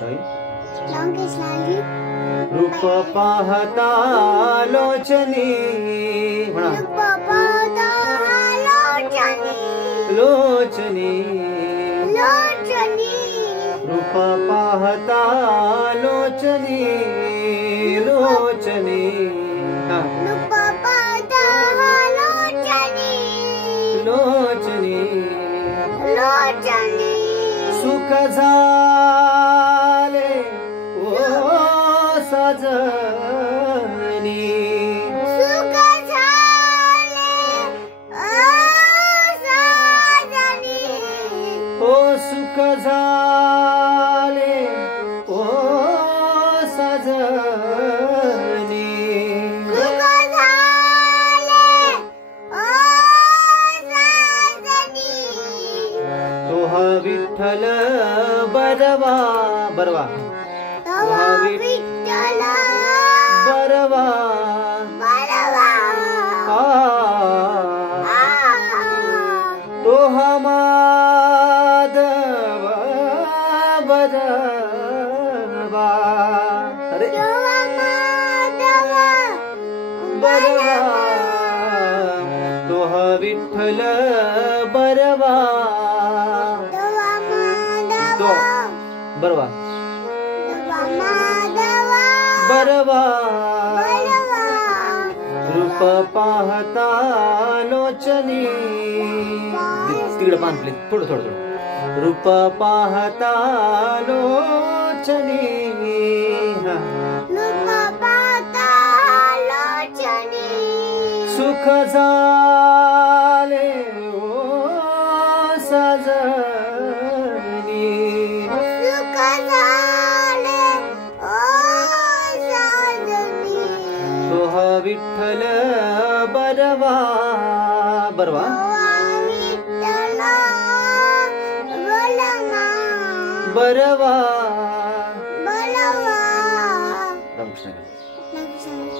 रामकृष्णाजी रूप पाहता लोचनी म्हणा रूप पाहता लोचनी लोचनी रूप पाहता लोचनी लोचनी हा रूप पाहता लोचनी लोचनी लोचनी सुख झाले ओ साजनी सुख झाले साजनी ओ सुख झाले ओ साजनी सुख झाले साजनी तो हा विठ्ठल बरवा बरवा तवा विठ्ठल बरवा बरवा आ तो हा माधव बरवा अरे तवा माधव बरवा तो हा विठ्ठल बरवा तवा माधव तो बरवा तवा माधव बरवा बरवा रूप पाहता लोचनी तिकडे पान प्लीज थोडं थोडं थोडं रूप पाहता लोचनी हा. रूप पाहता लोचनी सुख झाले ओ साजनी सुख झाले ओ साजनी तो हा विठ्ठल बरवा बरवा तवा विठ्ठल बलमा बरवा बलवा रामकृष्ण लक्ष्मी